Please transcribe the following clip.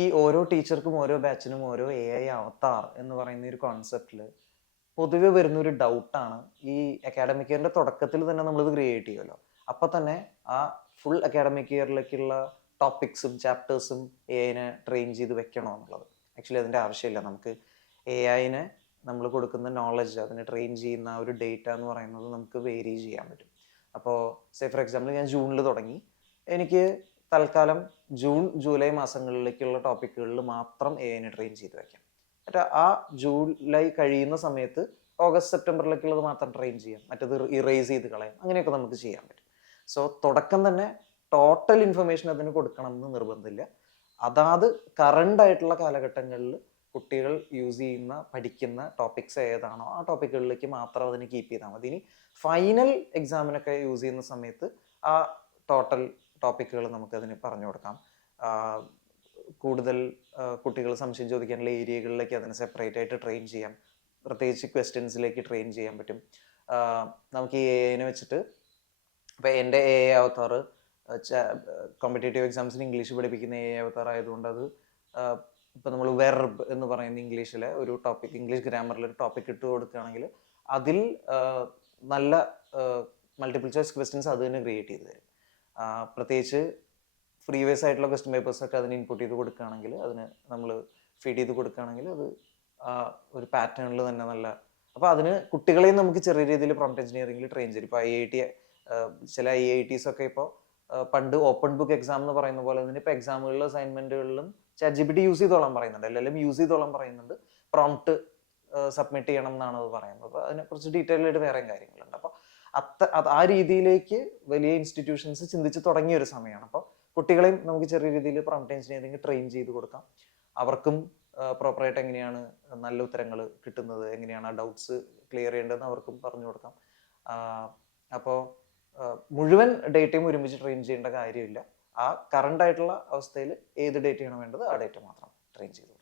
ഈ ഓരോ ടീച്ചർക്കും ഓരോ ബാച്ചിനും ഓരോ AI അവതാർ എന്ന് പറയുന്ന ഒരു കോൺസെപ്റ്റിൽ പൊതുവെ വരുന്ന ഒരു ഡൗട്ടാണ്. ഈ അക്കാഡമിക് ഇയറിന്റെ തുടക്കത്തിൽ തന്നെ നമ്മളിത് ക്രിയേറ്റ് ചെയ്യുമല്ലോ, അപ്പൊ തന്നെ ആ ഫുൾ അക്കാഡമിക് ഇയറിലേക്കുള്ള ടോപ്പിക്സും ചാപ്റ്റേഴ്സും AI ട്രെയിൻ ചെയ്ത് വെക്കണോ എന്നുള്ളത്. ആക്ച്വലി അതിന്റെ ആവശ്യമില്ല. നമുക്ക് AI നമ്മൾ കൊടുക്കുന്ന നോളജ്, അതിനെ ട്രെയിൻ ചെയ്യുന്ന ഒരു ഡേറ്റ എന്ന് പറയുന്നത് നമുക്ക് വേരി ചെയ്യാൻ പറ്റും. അപ്പോൾ ഫോർ എക്സാമ്പിൾ ഞാൻ ജൂണിൽ തുടങ്ങി, എനിക്ക് തൽക്കാലം ജൂൺ ജൂലൈ മാസങ്ങളിലേക്കുള്ള ടോപ്പിക്കുകളിൽ മാത്രം AI ട്രെയിൻ ചെയ്ത് വെക്കാം. മറ്റേ ആ ജൂലൈ കഴിയുന്ന സമയത്ത് ഓഗസ്റ്റ് സെപ്റ്റംബറിലേക്കുള്ളത് മാത്രം ട്രെയിൻ ചെയ്യാം, മറ്റത് ഇറേസ് ചെയ്ത് കളയാം. അങ്ങനെയൊക്കെ നമുക്ക് ചെയ്യാൻ പറ്റും. സോ തുടക്കം തന്നെ ടോട്ടൽ ഇൻഫർമേഷൻ അതിന് കൊടുക്കണം എന്ന് നിർബന്ധമില്ല. അതാത് കറണ്ട് ആയിട്ടുള്ള കാലഘട്ടങ്ങളിൽ കുട്ടികൾ യൂസ് ചെയ്യുന്ന പഠിക്കുന്ന ടോപ്പിക്സ് ഏതാണോ ആ ടോപ്പിക്കുകളിലേക്ക് മാത്രം അതിന് കീപ്പ് ചെയ്താൽ മതി. ഇനി ഫൈനൽ എക്സാമിനൊക്കെ യൂസ് ചെയ്യുന്ന സമയത്ത് ആ ടോട്ടൽ ടോപ്പിക്കുകൾ നമുക്കതിന് പറഞ്ഞു കൊടുക്കാം. കൂടുതൽ കുട്ടികൾ സംശയം ചോദിക്കാനുള്ള ഏരിയകളിലേക്ക് അതിനെ സെപ്പറേറ്റ് ആയിട്ട് ട്രെയിൻ ചെയ്യാം. പ്രത്യേകിച്ച് ക്വസ്റ്റ്യൻസിലേക്ക് ട്രെയിൻ ചെയ്യാൻ പറ്റും. നമുക്ക് ഈ AI വെച്ചിട്ട് ഇപ്പം എൻ്റെ AI അവതാർ കോമ്പറ്റേറ്റീവ് എക്സാംസിന് ഇംഗ്ലീഷ് പഠിപ്പിക്കുന്ന AI അവതാർ ആയതുകൊണ്ട് അത് ഇപ്പം നമ്മൾ വെർബ് എന്ന് പറയുന്ന ഇംഗ്ലീഷിലെ ഒരു ടോപ്പിക്, ഇംഗ്ലീഷ് ഗ്രാമറിൽ ഒരു ടോപ്പിക് ഇട്ട് കൊടുക്കുകയാണെങ്കിൽ അതിൽ നല്ല മൾട്ടിപ്പിൾ ചോയ്സ് ക്വസ്റ്റ്യൻസ് അത് തന്നെ ക്രിയേറ്റ് ചെയ്ത് തരും. പ്രത്യേകിച്ച് പ്രീവിയസ് ആയിട്ടുള്ള ക്വസ്റ്റ്യൻ പേപ്പേഴ്സ് ഒക്കെ അതിന് ഇൻപുട്ട് ചെയ്ത് കൊടുക്കുകയാണെങ്കിൽ, അതിന് നമ്മൾ ഫീഡ് ചെയ്ത് കൊടുക്കുകയാണെങ്കിൽ അത് ഒരു പാറ്റേണിൽ തന്നെ നല്ല. അപ്പോൾ അതിന് കുട്ടികളെയും നമുക്ക് ചെറിയ രീതിയിൽ പ്രോംപ്റ്റ് എഞ്ചിനീയറിംഗിൽ ട്രെയിൻ ചെയ്യും. ഇപ്പോൾ IIT ചില IITs ഒക്കെ ഇപ്പോൾ പണ്ട് ഓപ്പൺ ബുക്ക് എക്സാം എന്ന് പറയുന്ന പോലെ തന്നെ ഇപ്പോൾ എക്സാമുകളിലും അസൈൻമെന്റുകളിലും ChatGPT യൂസ് ചെയ്തോളാൻ പറയുന്നുണ്ട്, LLM യൂസ് ചെയ്തോളാൻ പറയുന്നുണ്ട്. പ്രോംപ്റ്റ് സബ്മിറ്റ് ചെയ്യണം എന്നാണ് അത് പറയുന്നത്. അപ്പോൾ അതിനെക്കുറിച്ച് ഡീറ്റെയിൽ ആയിട്ട് വേറെയും കാര്യങ്ങളുണ്ട്. അപ്പോൾ ആ രീതിയിലേക്ക് വലിയ ഇൻസ്റ്റിറ്റ്യൂഷൻസ് ചിന്തിച്ച് തുടങ്ങിയ ഒരു സമയമാണ്. അപ്പോൾ കുട്ടികളെയും നമുക്ക് ചെറിയ രീതിയിൽ പ്രോംപ്റ്റ് എഞ്ചിനീയറിംഗ് ട്രെയിൻ ചെയ്ത് കൊടുക്കാം. അവർക്കും പ്രോപ്പറായിട്ട് എങ്ങനെയാണ് നല്ല ഉത്തരങ്ങൾ കിട്ടുന്നത്, എങ്ങനെയാണ് ആ ഡൗട്ട്സ് ക്ലിയർ ചെയ്യേണ്ടതെന്ന് അവർക്കും പറഞ്ഞു കൊടുക്കാം. അപ്പോൾ മുഴുവൻ ഡേറ്റയും ഒരുമിച്ച് ട്രെയിൻ ചെയ്യേണ്ട കാര്യമില്ല. ആ കറണ്ട് ആയിട്ടുള്ള അവസ്ഥയിൽ ഏത് ഡേറ്റയാണ് വേണ്ടത് ആ ഡേറ്റ മാത്രം ട്രെയിൻ ചെയ്തു.